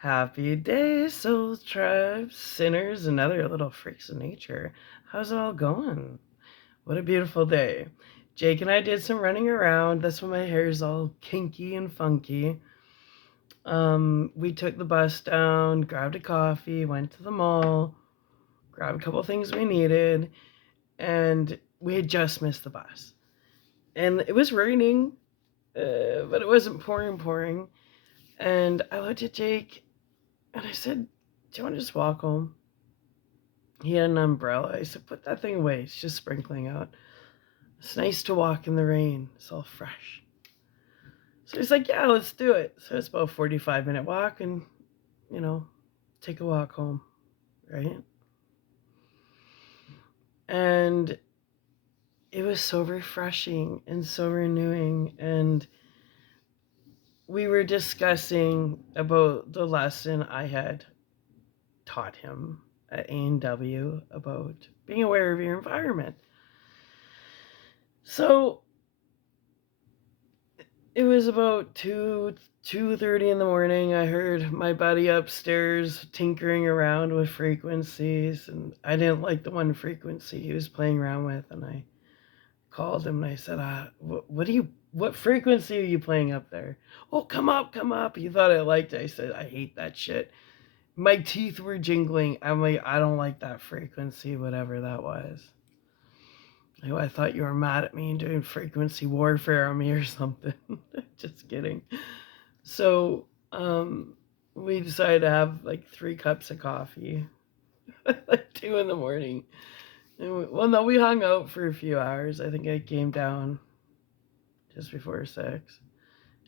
Happy day, soul tribe, sinners, and other little freaks of nature. How's it all going? What a beautiful day. Jake and I did some running around. That's why my hair is all kinky and funky. We took the bus down, grabbed a coffee, went to the mall, grabbed a couple things we needed, and we had just missed the bus. And it was raining, but it wasn't pouring. And I looked at Jake and I said, "Do you want to just walk home?" He had an umbrella. I said, "Put that thing away. It's just sprinkling out. It's nice to walk in the rain. It's all fresh." So he's like, "Yeah, let's do it." So it's about a 45-minute walk and, you know, take a walk home, right? And it was so refreshing and so renewing. And we were discussing about the lesson I had taught him at A&W about being aware of your environment. So it was about 2:30 in the morning. I heard my buddy upstairs tinkering around with frequencies, and I didn't like the one frequency he was playing around with. And I called him and I said, what frequency are you playing up there?" "Oh, come up, come up." He thought I liked it. I said, "I hate that shit." My teeth were jingling. I'm like, "I don't like that frequency, whatever that was." Like, "I thought you were mad at me and doing frequency warfare on me or something." Just kidding. So, we decided to have like 3 cups of coffee, like 2 in the morning. Well, no, we hung out for a few hours. I think I came down just before 6,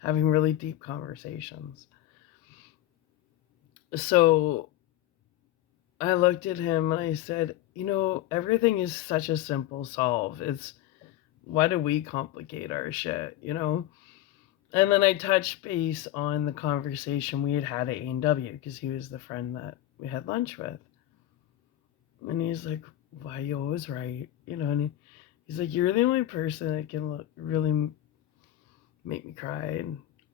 having really deep conversations. So I looked at him and I said, everything is such a simple solve. Why do we complicate our shit? And then I touched base on the conversation we had had at A&W because he was the friend that we had lunch with. And he's like, "Why, you always right?" And he's like, "You're the only person that can really make me cry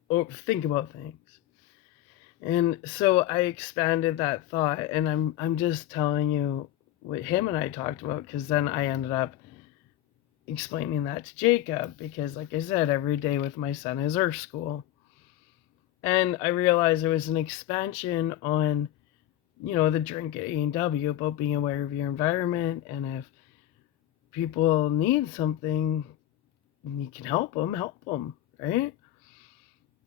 or think about things." And so I expanded that thought, and I'm just telling you what him and I talked about, because then I ended up explaining that to Jacob, because like I said, every day with my son is Earth School. And I realized there was an expansion on, the drink at A&W about being aware of your environment, and if people need something, you can help them, right?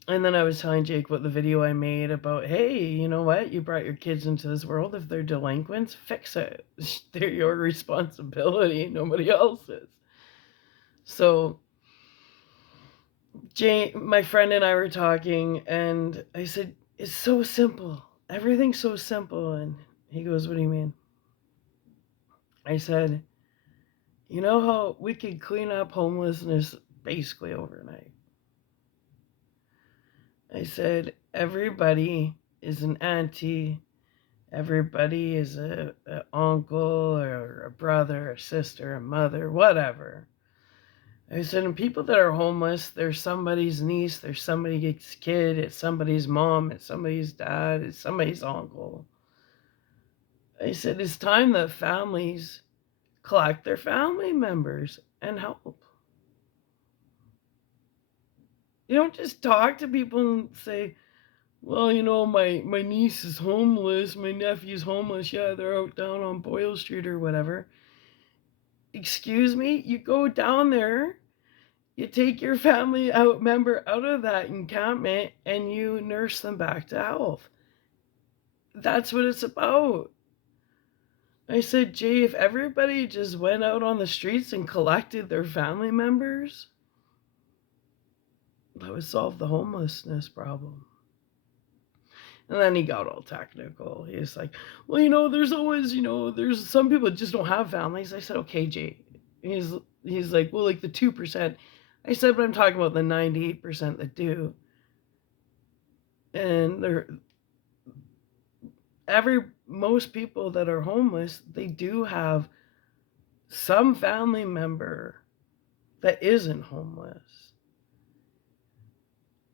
And then I was telling Jake about the video I made about, hey, you know what? You brought your kids into this world. If they're delinquents, fix it. They're your responsibility, nobody else's. So my friend and I were talking, and I said, "It's so simple. Everything's so simple." And he goes, "What do you mean?" I said, "You know how we could clean up homelessness basically overnight?" I said, "Everybody is an auntie. Everybody is a uncle or a brother, a sister, a mother, whatever." I said, "And people that are homeless, they're somebody's niece, they're somebody's kid, it's somebody's mom, it's somebody's dad, it's somebody's uncle." I said, "It's time that families collect their family members and help. You don't just talk to people and say, well, my niece is homeless, my nephew's homeless, yeah, they're out down on Boyle Street or whatever." Excuse me? You go down there, you take your family member out of that encampment, and you nurse them back to health. That's what it's about. I said, "Jay, if everybody just went out on the streets and collected their family members, that would solve the homelessness problem." And then he got all technical. He's like, "Well, there's always, there's some people that just don't have families." I said, "Okay, Jay." He's he's like, "Well, like the 2%. I said, "But I'm talking about the 98% that do." And most people that are homeless, they do have some family member that isn't homeless.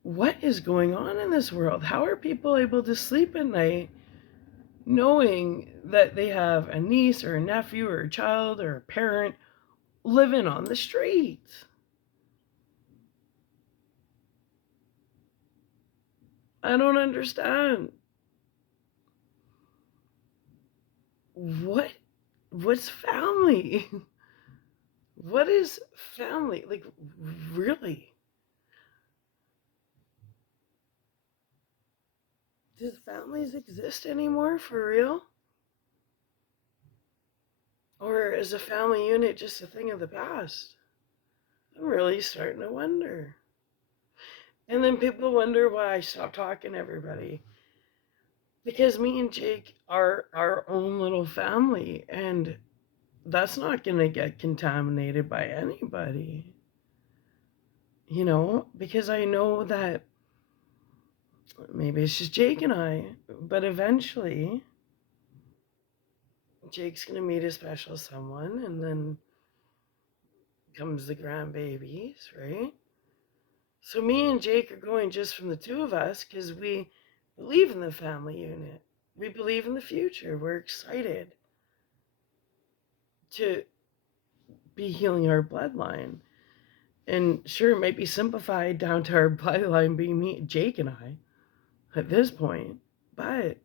what is going on in this world? How are people able to sleep at night knowing that they have a niece or a nephew or a child or a parent living on the street? I don't understand. What what's family? What is family? Like, really? Does families exist anymore for real? Or is a family unit just a thing of the past? I'm really starting to wonder. And then people wonder why I stopped talking to everybody. Because me and Jake are our own little family, and that's not going to get contaminated by anybody. Because I know that maybe it's just Jake and I, but eventually Jake's going to meet a special someone, and then comes the grandbabies, right? So me and Jake are going just from the two of us because we believe in the family unit. We believe in the future. We're excited to be healing our bloodline. And sure, it might be simplified down to our bloodline being me, Jake and I, at this point. But,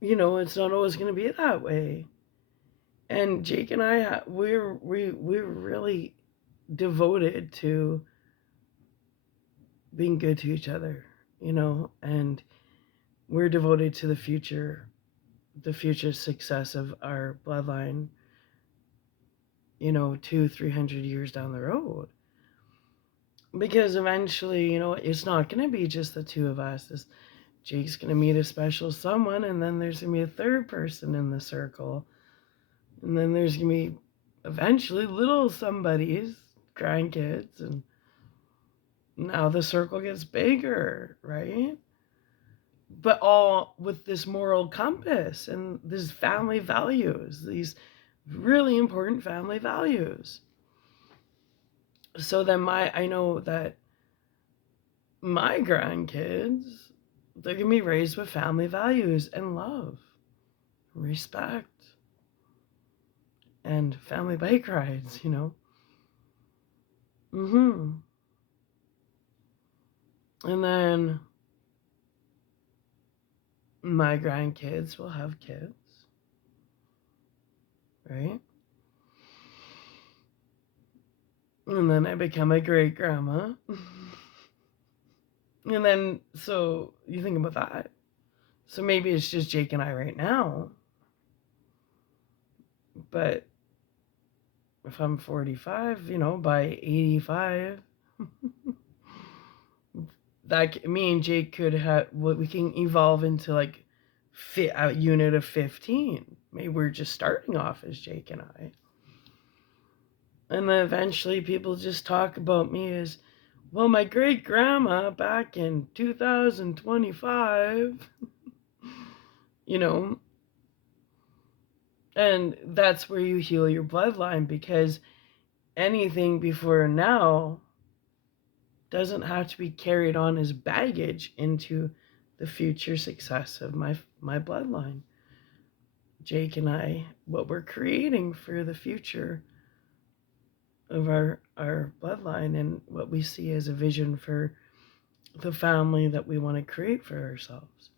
it's not always going to be that way. And Jake and I, we're really devoted to being good to each other, and we're devoted to the future success of our bloodline, 300 years down the road. Because eventually, it's not going to be just the two of us. Jake's going to meet a special someone, and then there's going to be a third person in the circle. And then there's going to be eventually little somebody's grandkids, and now the circle gets bigger, right? But all with this moral compass and these family values, these really important family values. So then I know that my grandkids, they're going to be raised with family values and love, respect, and family bike rides. Mm-hmm. And then my grandkids will have kids, right? And then I become a great grandma. And then, so you think about that. So maybe it's just Jake and I right now. But if I'm 45, by 85, that me and Jake could have what we can evolve into like fit a unit of 15. Maybe we're just starting off as Jake and I. And then eventually people just talk about me as, well, my great grandma back in 2025, you know, and that's where you heal your bloodline, because anything before now doesn't have to be carried on as baggage into the future success of my bloodline. Jake and I, what we're creating for the future of our bloodline, and what we see as a vision for the family that we want to create for ourselves.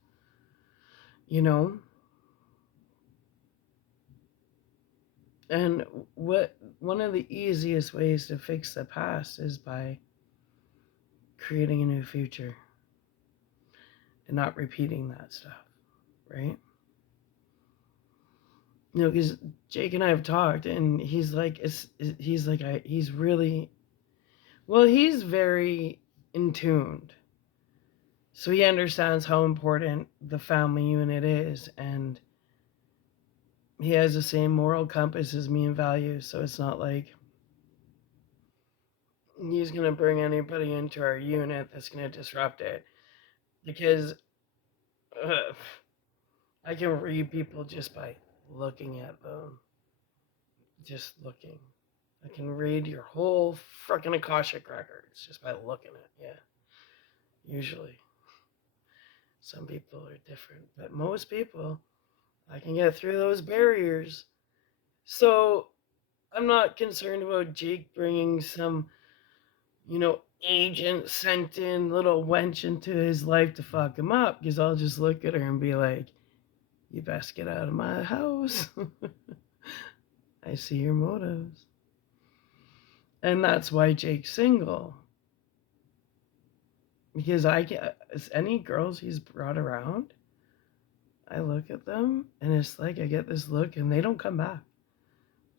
You know, and what one of the easiest ways to fix the past is by creating a new future and not repeating that stuff, right? Because Jake and I have talked, and he's like, he's really, well, he's very in tuned. So he understands how important the family unit is, and he has the same moral compass as me and values. So it's not like he's going to bring anybody into our unit that's going to disrupt it. Because uh, I can read people just by looking at them. Just looking. I can read your whole frickin' Akashic records just by looking at you. Usually. Some people are different, but most people, I can get through those barriers. So I'm not concerned about Jake bringing some, agent sent in little wench into his life to fuck him up, because I'll just look at her and be like, you best get out of my house. I see your motives. And that's why Jake's single. Because any girls he's brought around, I look at them and it's like I get this look and they don't come back.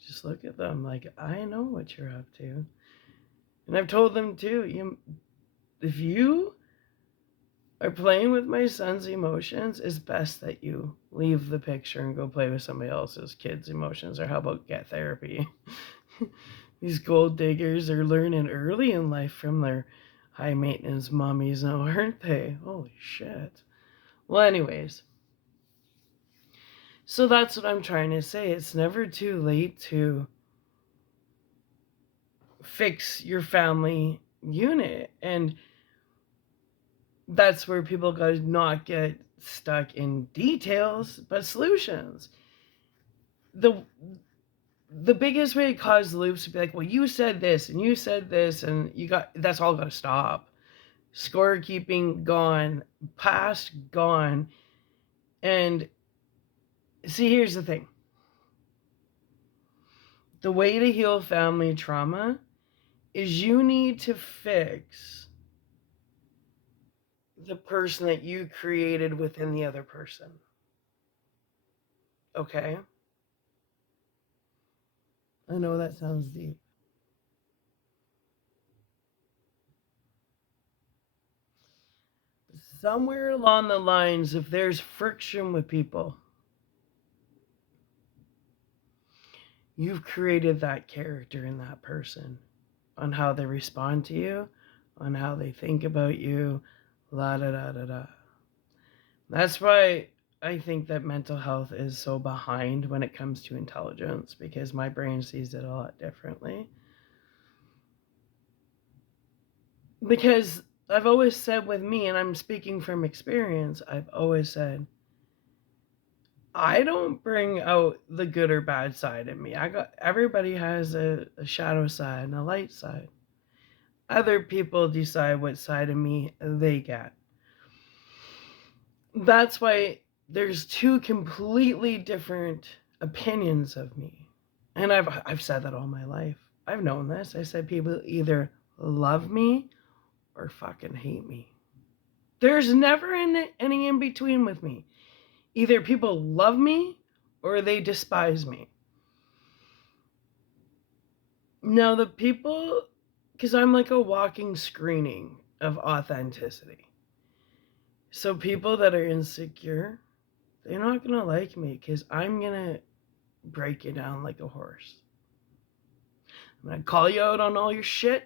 Just look at them like, I know what you're up to. And I've told them too, if you are playing with my son's emotions, it's best that you leave the picture and go play with somebody else's kids' emotions, or how about get therapy? These gold diggers are learning early in life from their high maintenance mummies now, aren't they? Holy shit. Well, anyways, so that's what I'm trying to say. It's never too late to fix your family unit. And that's where people got to not get stuck in details, but solutions. The biggest way to cause loops would be like, well, you said this and you said this, and that's all got to stop. Scorekeeping gone, past gone. And see, here's the thing. The way to heal family trauma is you need to fix the person that you created within the other person. Okay? I know that sounds deep. Somewhere along the lines, if there's friction with people, you've created that character in that person on how they respond to you, on how they think about you, la da da da da. That's why I think that mental health is so behind when it comes to intelligence, because my brain sees it a lot differently. Because I've always said with me, and I'm speaking from experience, I've always said, I don't bring out the good or bad side in me. Everybody has a shadow side and a light side. Other people decide what side of me they get. That's why there's two completely different opinions of me. And I've said that all my life. I've known this. I said people either love me or fucking hate me. There's never any in between with me. Either people love me or they despise me. Now, the people, because I'm like a walking screening of authenticity. So, people that are insecure, they're not going to like me because I'm going to break you down like a horse. I'm going to call you out on all your shit.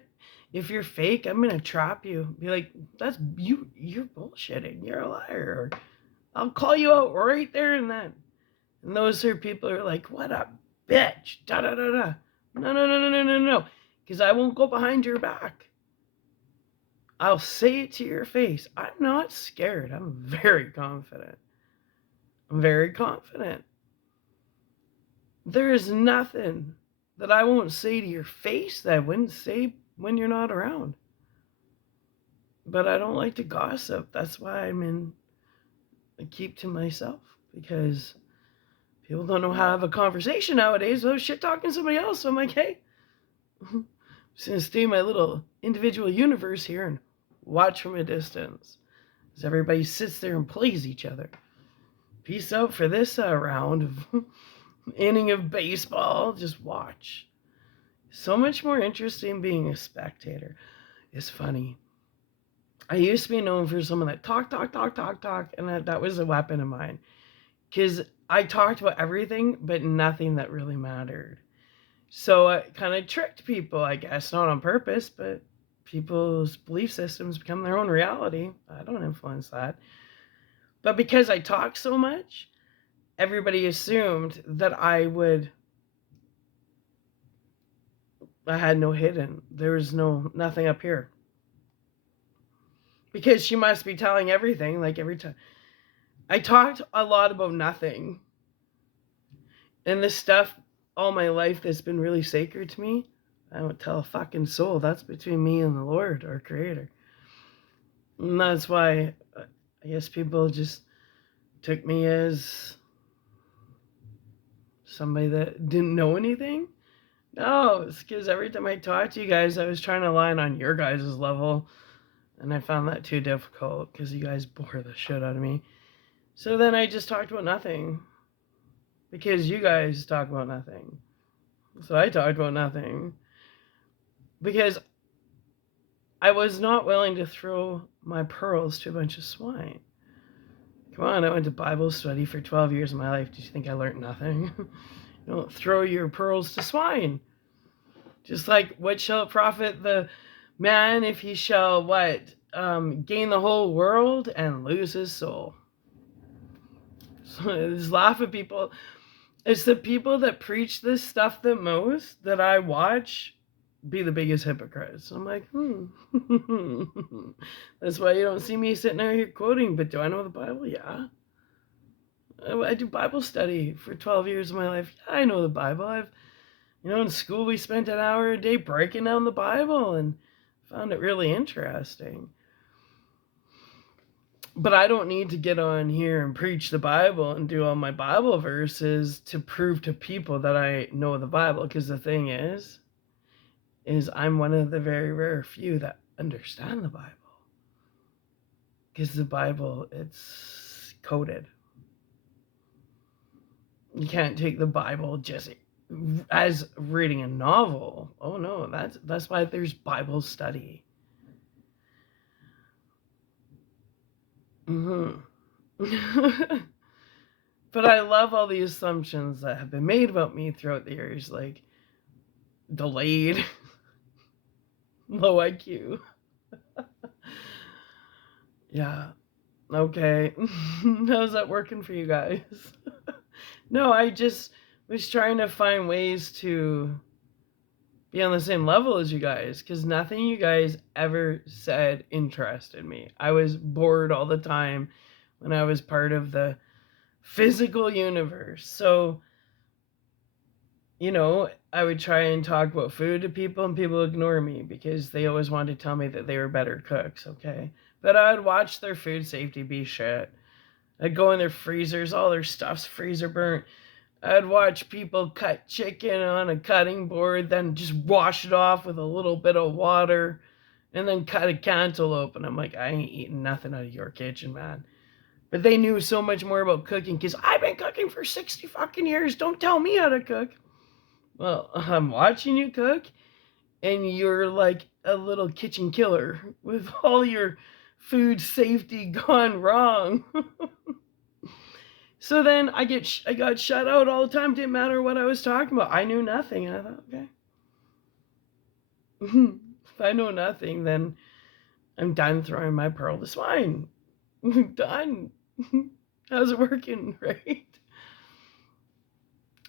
If you're fake, I'm going to trap you. Be like, that's you, you're bullshitting. You're a liar. Or I'll call you out right there and then. And those are people who are like, what a bitch. Da da da da. No, no, no, no, no, no, no. Because I won't go behind your back. I'll say it to your face. I'm not scared. I'm very confident. I'm very confident. There is nothing that I won't say to your face that I wouldn't say when you're not around. But I don't like to gossip. That's why I keep to myself, because people don't know how to have a conversation nowadays. So shit talking to somebody else. So I'm like, hey, I'm just going to stay in my little individual universe here and watch from a distance as everybody sits there and plays each other. Peace out for this round of inning of baseball. Just watch. So much more interesting being a spectator. It's funny. I used to be known for someone that talk, and that was a weapon of mine. Because I talked about everything, but nothing that really mattered. So it kind of tricked people, I guess, not on purpose, but people's belief systems become their own reality. I don't influence that. But because I talk so much, everybody assumed that I would I had no hidden. There was nothing up here. Because she must be telling everything, like every time. I talked a lot about nothing. And this stuff all my life that's been really sacred to me, I don't tell a fucking soul. That's between me and the Lord, our Creator. And that's why I guess people just took me as somebody that didn't know anything. No, it's because every time I talked to you guys, I was trying to align on your guys' level. And I found that too difficult because you guys bore the shit out of me. So then I just talked about nothing. Because you guys talk about nothing. So I talked about nothing. Because I was not willing to throw my pearls to a bunch of swine. Come on, I went to Bible study for 12 years of my life. Did you think I learned nothing? Don't throw your pearls to swine. Just like, what shall it profit the man if he shall, what? Gain the whole world and lose his soul. So just laugh at people. It's the people that preach this stuff the most that I watch be the biggest hypocrites. I'm like, That's why you don't see me sitting out here quoting, but do I know the Bible? Yeah. I do Bible study for 12 years of my life. Yeah, I know the Bible. In school we spent an hour a day breaking down the Bible and found it really interesting. But I don't need to get on here and preach the Bible and do all my Bible verses to prove to people that I know the Bible. Because the thing is I'm one of the very rare few that understand the Bible. Because the Bible, it's coded. You can't take the Bible just as reading a novel. Oh no, that's why there's Bible study. Mm-hmm. But I love all the assumptions that have been made about me throughout the years, like delayed, low IQ. Yeah. Okay. How's that working for you guys? No, I just was trying to find ways to be on the same level as you guys, because nothing you guys ever said interested me. I was bored all the time when I was part of the physical universe. So, I would try and talk about food to people and people ignore me because they always wanted to tell me that they were better cooks, okay? But I would watch their food safety be shit. I'd go in their freezers, all their stuff's freezer burnt. I'd watch people cut chicken on a cutting board, then just wash it off with a little bit of water, and then cut a cantaloupe. And I'm like, I ain't eating nothing out of your kitchen, man. But they knew so much more about cooking because I've been cooking for 60 fucking years. Don't tell me how to cook. Well, I'm watching you cook, and you're like a little kitchen killer with all your food safety gone wrong. So then I got shut out all the time. Didn't matter what I was talking about. I knew nothing. And I thought, okay. If I know nothing, then I'm done throwing my pearl to swine. Done. How's it working, right?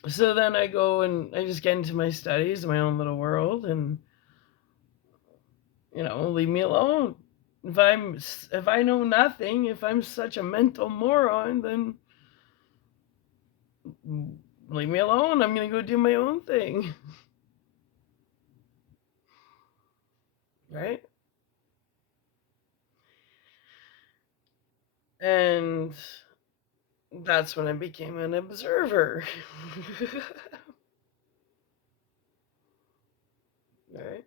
So then I go and I just get into my studies, my own little world, and leave me alone. If I know nothing, if I'm such a mental moron, then leave me alone. I'm gonna go do my own thing. Right? And that's when I became an observer. Right?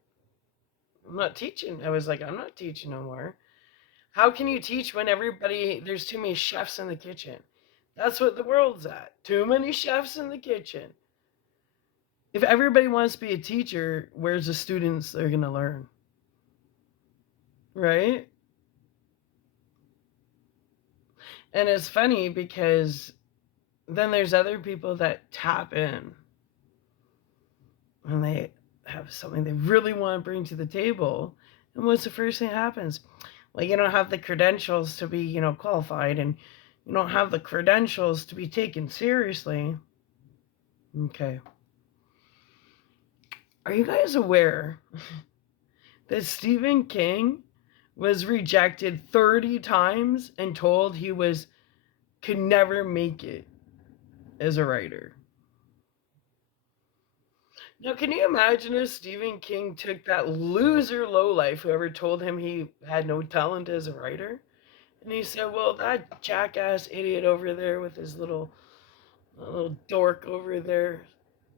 I'm not teaching. I was like, I'm not teaching no more. How can you teach when there's too many chefs in the kitchen? That's what the world's at. Too many chefs in the kitchen. If everybody wants to be a teacher, where's the students that are going to learn? Right? And it's funny because then there's other people that tap in and they have something they really want to bring to the table. And what's the first thing that happens? Well, you don't have the credentials to be, qualified, and you don't have the credentials to be taken seriously. Okay. Are you guys aware that Stephen King was rejected 30 times and told he could never make it as a writer? Now, can you imagine if Stephen King took that loser lowlife, whoever told him he had no talent as a writer, and he said, "Well, that jackass idiot over there with his little dork over there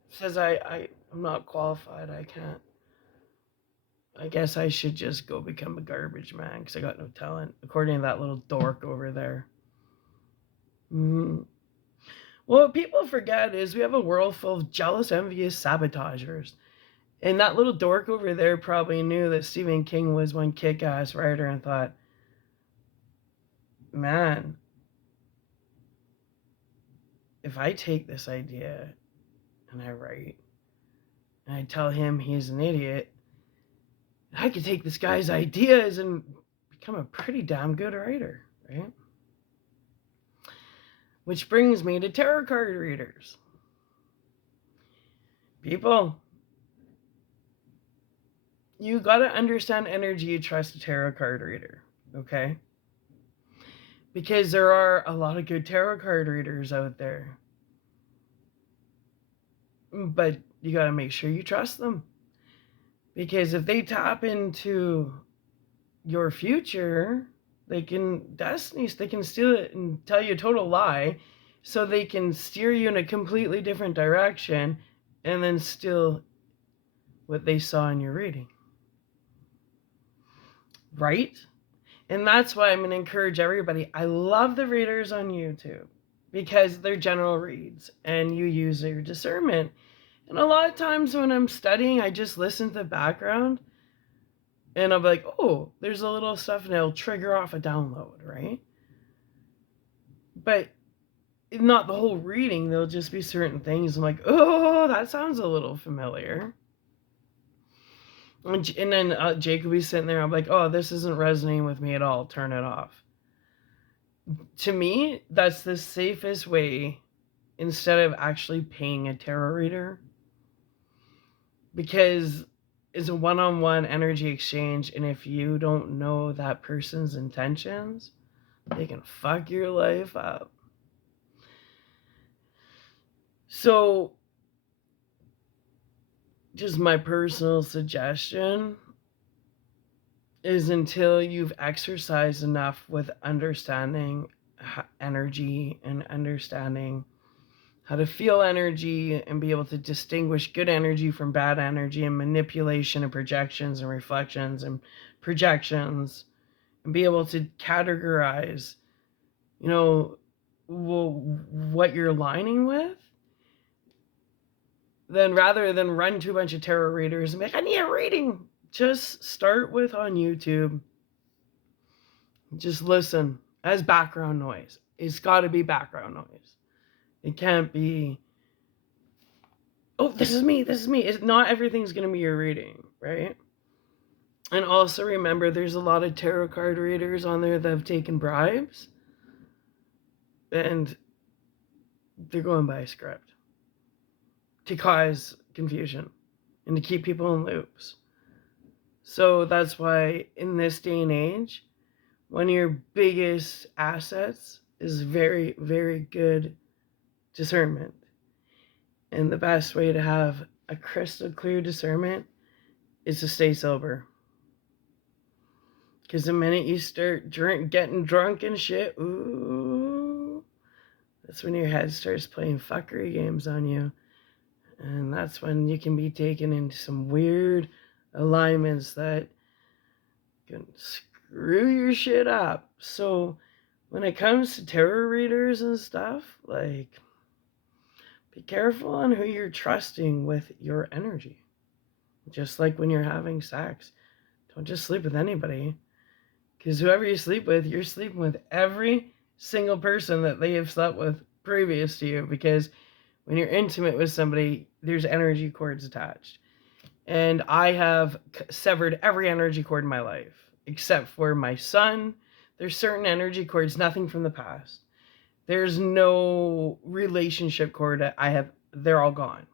says I'm not qualified. I can't. I guess I should just go become a garbage man because I got no talent," according to that little dork over there. Mm-hmm. Well, what people forget is we have a world full of jealous, envious sabotagers. And that little dork over there probably knew that Stephen King was one kick-ass writer and thought, man, if I take this idea and I write and I tell him he's an idiot, I could take this guy's ideas and become a pretty damn good writer, right? Which brings me to tarot card readers. People, you gotta understand energy to trust a tarot card reader, okay? Because there are a lot of good tarot card readers out there. But you gotta make sure you trust them. Because if they tap into your future, they can steal it and tell you a total lie, so they can steer you in a completely different direction and then steal what they saw in your reading. Right? And that's why I'm going to encourage everybody. I love the readers on YouTube because they're general reads and you use your discernment. And a lot of times when I'm studying, I just listen to the background and I'll be like, oh, there's a little stuff and it'll trigger off a download, right? But not the whole reading. There'll just be certain things I'm like, oh, that sounds a little familiar. And then Jake will be sitting there. I'm like, oh, this isn't resonating with me at all. Turn it off. To me, that's the safest way instead of actually paying a tarot reader, because it's a one-on-one energy exchange, and if you don't know that person's intentions, they can fuck your life up. So just my personal suggestion is, until you've exercised enough with understanding energy and understanding how to feel energy and be able to distinguish good energy from bad energy and manipulation and projections and reflections and projections, and be able to categorize, what you're aligning with, then rather than run to a bunch of tarot readers and be like, I need a reading, just start with on YouTube. Just listen as background noise. It's got to be background noise. It can't be, oh, this is me. Not everything's going to be your reading, right? And also remember, there's a lot of tarot card readers on there that have taken bribes. And they're going by a script to cause confusion and to keep people in loops. So that's why in this day and age, one of your biggest assets is very, very good discernment. And the best way to have a crystal clear discernment is to stay sober. Because the minute you start getting drunk and shit, ooh, that's when your head starts playing fuckery games on you. And that's when you can be taken into some weird alignments that can screw your shit up. So when it comes to tarot readers and stuff, like, be careful on who you're trusting with your energy. Just like when you're having sex, don't just sleep with anybody, because whoever you sleep with, you're sleeping with every single person that they have slept with previous to you, because when you're intimate with somebody, there's energy cords attached. And I have severed every energy cord in my life, except for my son. There's certain energy cords, nothing from the past. There's no relationship cord that I have. They're all gone.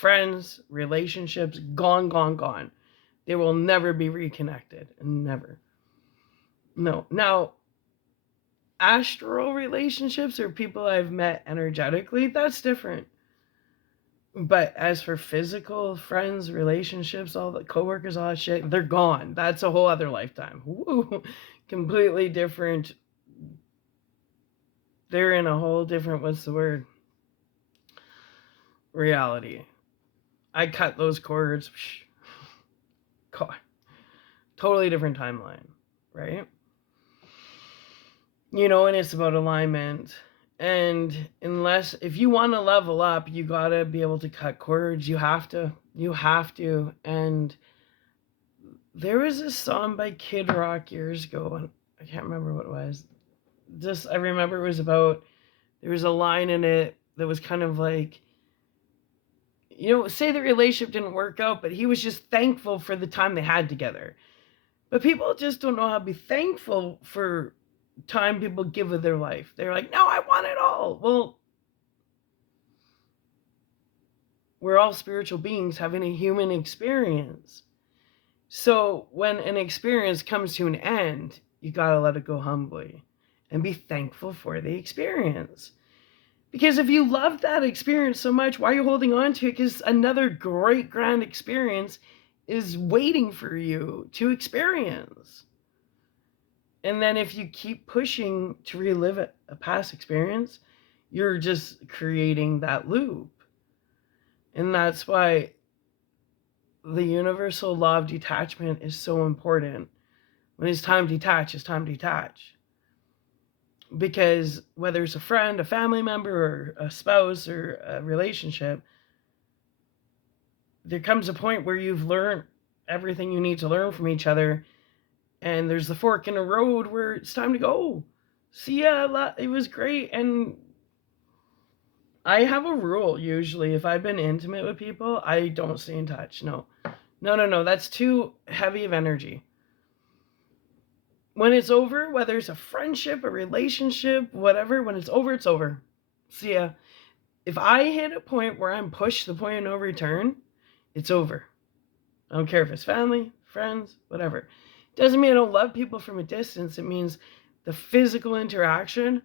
friends, relationships, gone, gone, gone. They will never be reconnected. Never. No. Now, astral relationships or people I've met energetically, that's different. But as for physical friends, relationships, all the coworkers, all that shit, they're gone. That's a whole other lifetime. Woo! Completely different. They're in a whole different, what's the word? Reality. I cut those cords. Totally different timeline, right? And it's about alignment. And if you want to level up, you gotta be able to cut cords. You have to. And there was a song by Kid Rock years ago, and I can't remember what it was. I remember it was about, there was a line in it that was kind of like, say the relationship didn't work out, but he was just thankful for the time they had together. But people just don't know how to be thankful for time people give of their life. They're like, no, I want it all. Well, we're all spiritual beings having a human experience. So when an experience comes to an end, you gotta let it go humbly and be thankful for the experience. Because if you love that experience so much, why are you holding on to it? Because another great grand experience is waiting for you to experience. And then if you keep pushing to relive a past experience, you're just creating that loop. And that's why the universal law of detachment is so important. When it's time to detach, it's time to detach. Because whether it's a friend, a family member, or a spouse, or a relationship, there comes a point where you've learned everything you need to learn from each other, and there's the fork in the road where it's time to go. See ya, it was great. And I have a rule usually. If I've been intimate with people, I don't stay in touch. No. That's too heavy of energy. When it's over, whether it's a friendship, a relationship, whatever, when it's over, it's over. See ya. If I hit a point where I'm pushed to the point of no return, it's over. I don't care if it's family, friends, whatever. Doesn't mean I don't love people from a distance. It means the physical interaction,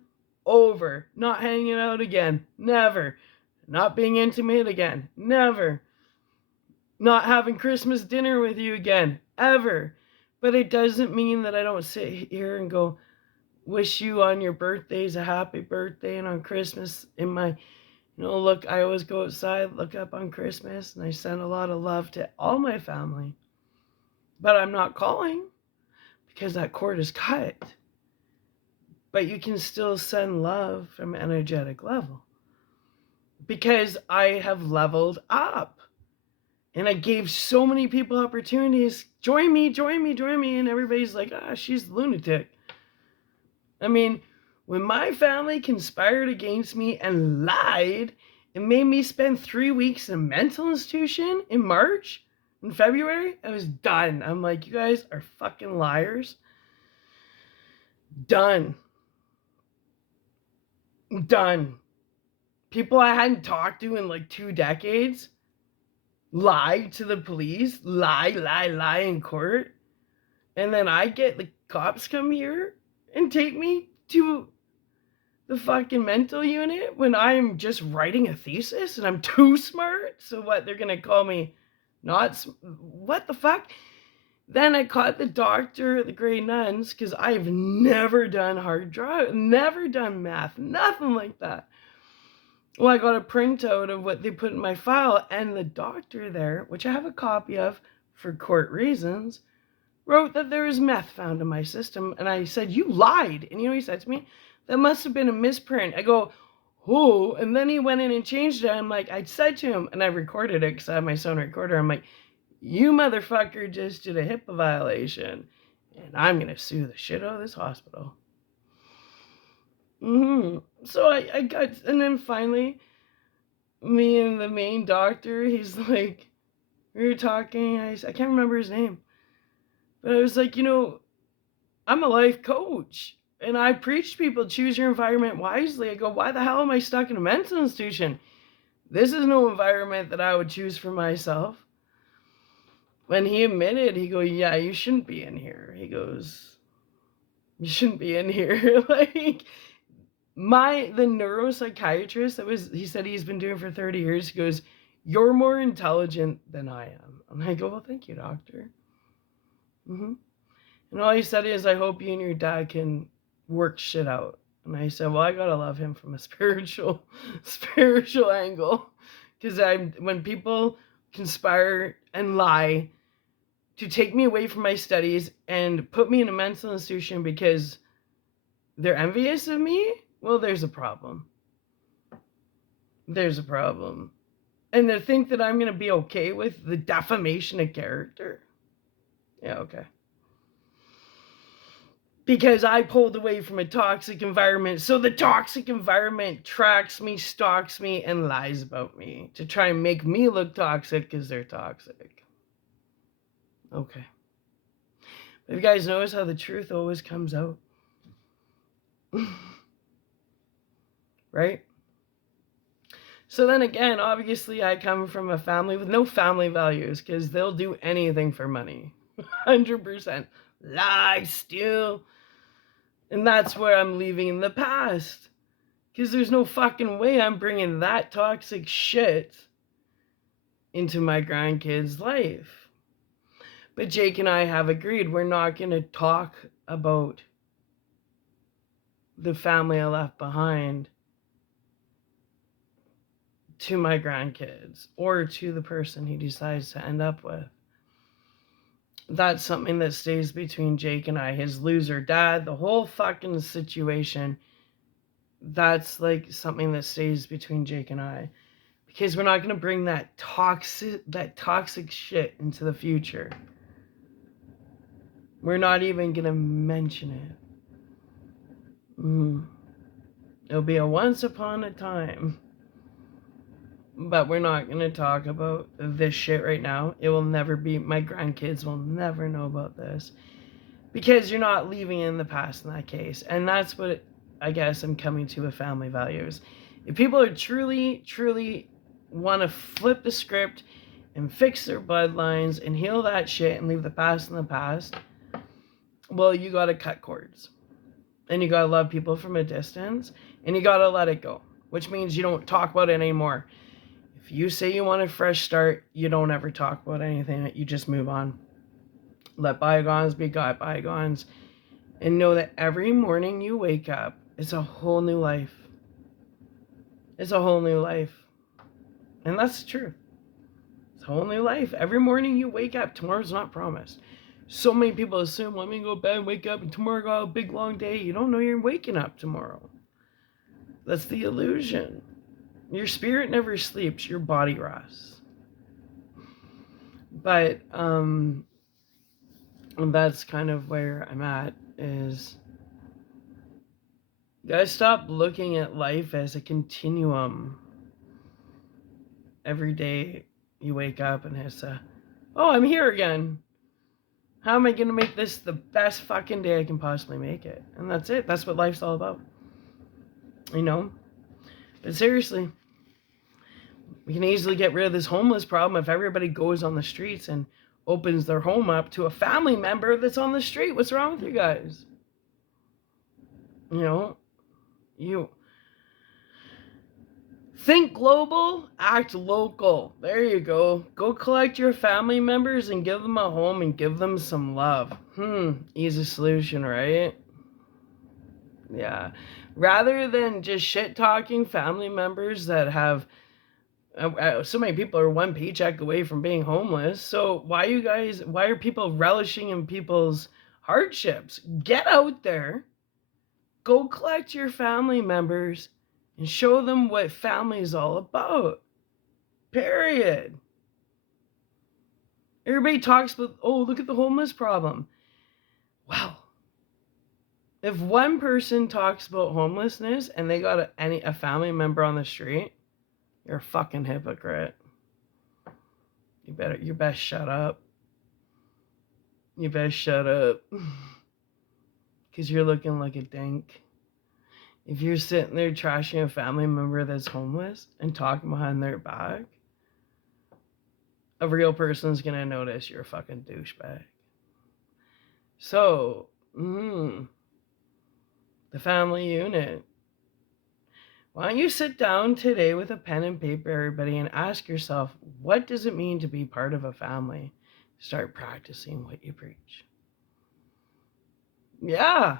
over. Not hanging out again. Never. Not being intimate again. Never. Not having Christmas dinner with you again. Ever. But it doesn't mean that I don't sit here and go, wish you on your birthdays a happy birthday, and on Christmas in my, look, I always go outside, look up on Christmas, and I send a lot of love to all my family. But I'm not calling because that cord is cut. But you can still send love from an energetic level because I have leveled up. And I gave so many people opportunities. Join me. And everybody's like, she's a lunatic. I mean, when my family conspired against me and lied and made me spend 3 weeks in a mental institution in March, in February, I was done. I'm like, you guys are fucking liars. Done. People I hadn't talked to in like 2 decades lie to the police, lie in court, and then I get the cops come here and take me to the fucking mental unit when I'm just writing a thesis and I'm too smart. So what, they're gonna call me what the fuck? Then I caught the doctor at the Grey Nuns because I've never done hard drugs, never done math, nothing like that. Well, I got a printout of what they put in my file, and the doctor there, which I have a copy of for court reasons, wrote that there was meth found in my system. And I said, you lied. And you know what he said to me? That must have been a misprint. I go, oh. And then he went in and changed it. I'm like, I said to him, and I recorded it because I have my Sony recorder. I'm like, you motherfucker just did a HIPAA violation, and I'm going to sue the shit out of this hospital. So I got, and then finally, me and the main doctor, he's like, we were talking, I can't remember his name, but I was like, I'm a life coach, and I preach to people, choose your environment wisely. I go, why the hell am I stuck in a mental institution? This is no environment that I would choose for myself. When he admitted, he goes, yeah, you shouldn't be in here. He goes, you shouldn't be in here. Like, the neuropsychiatrist he said he's been doing for 30 years, he goes, you're more intelligent than I am. And I go, well, thank you, doctor. And all he said is, I hope you and your dad can work shit out. And I said, well, I gotta love him from a spiritual angle. Because when people conspire and lie to take me away from my studies and put me in a mental institution because they're envious of me, well, there's a problem. There's a problem. And to think that I'm going to be okay with the defamation of character. Yeah, okay. Because I pulled away from a toxic environment. So the toxic environment tracks me, stalks me, and lies about me to try and make me look toxic because they're toxic. Okay. But you guys notice how the truth always comes out? Right? So then again, obviously I come from a family with no family values because they'll do anything for money. 100%. Lie, steal. And that's where I'm leaving in the past. Because there's no fucking way I'm bringing that toxic shit into my grandkids' life. But Jake and I have agreed we're not going to talk about the family I left behind to my grandkids or to the person he decides to end up with. That's something that stays between Jake and I. His loser dad, the whole fucking situation, that's like something that stays between Jake and I. Because we're not going to bring that toxic shit into the future. We're not even going to mention it. It'll be a once upon a time. But we're not going to talk about this shit right now. It will never be, my grandkids will never know about this. Because you're not leaving in the past in that case. And that's what I guess I'm coming to with family values. If people are truly, truly want to flip the script and fix their bloodlines and heal that shit and leave the past in the past, well, you got to cut cords. And you got to love people from a distance. And you got to let it go. Which means you don't talk about it anymore. If you say you want a fresh start, you don't ever talk about anything. You just move on. Let bygones be bygones. And know that every morning you wake up, it's a whole new life. It's a whole new life. And that's the truth. It's a whole new life. Every morning you wake up, tomorrow's not promised. So many people assume, let me go to bed, wake up, and tomorrow I got a big long day. You don't know you're waking up tomorrow. That's the illusion. Your spirit never sleeps, your body rests. But that's kind of where I'm at, is you gotta stop looking at life as a continuum. Every day you wake up and it's oh, I'm here again. How am I gonna make this the best fucking day I can possibly make it? And that's it. That's what life's all about. You know? But seriously, we can easily get rid of this homeless problem if everybody goes on the streets and opens their home up to a family member that's on the street. What's wrong with you guys? You know, you think global, act local. There you go. Go collect your family members and give them a home and give them some love. Easy solution, right? Yeah. Rather than just shit talking family members that have so many people are one paycheck away from being homeless. So why are people relishing in people's hardships? Get out there, go collect your family members and show them what family is all about. Period. Everybody talks about, oh, look at the homeless problem. Wow. If one person talks about homelessness and they got a family member on the street, you're a fucking hypocrite. You best shut up. You best shut up. Because you're looking like a dink. If you're sitting there trashing a family member that's homeless and talking behind their back, a real person's gonna notice you're a fucking douchebag. So, the family unit. Why don't you sit down today with a pen and paper, everybody, and ask yourself, what does it mean to be part of a family? Start practicing what you preach. Yeah.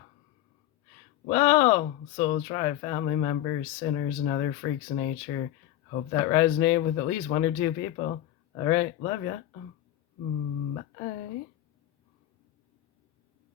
Well, Soul Tribe family members, sinners, and other freaks of nature. Hope that resonated with at least one or two people. All right. Love ya. Bye.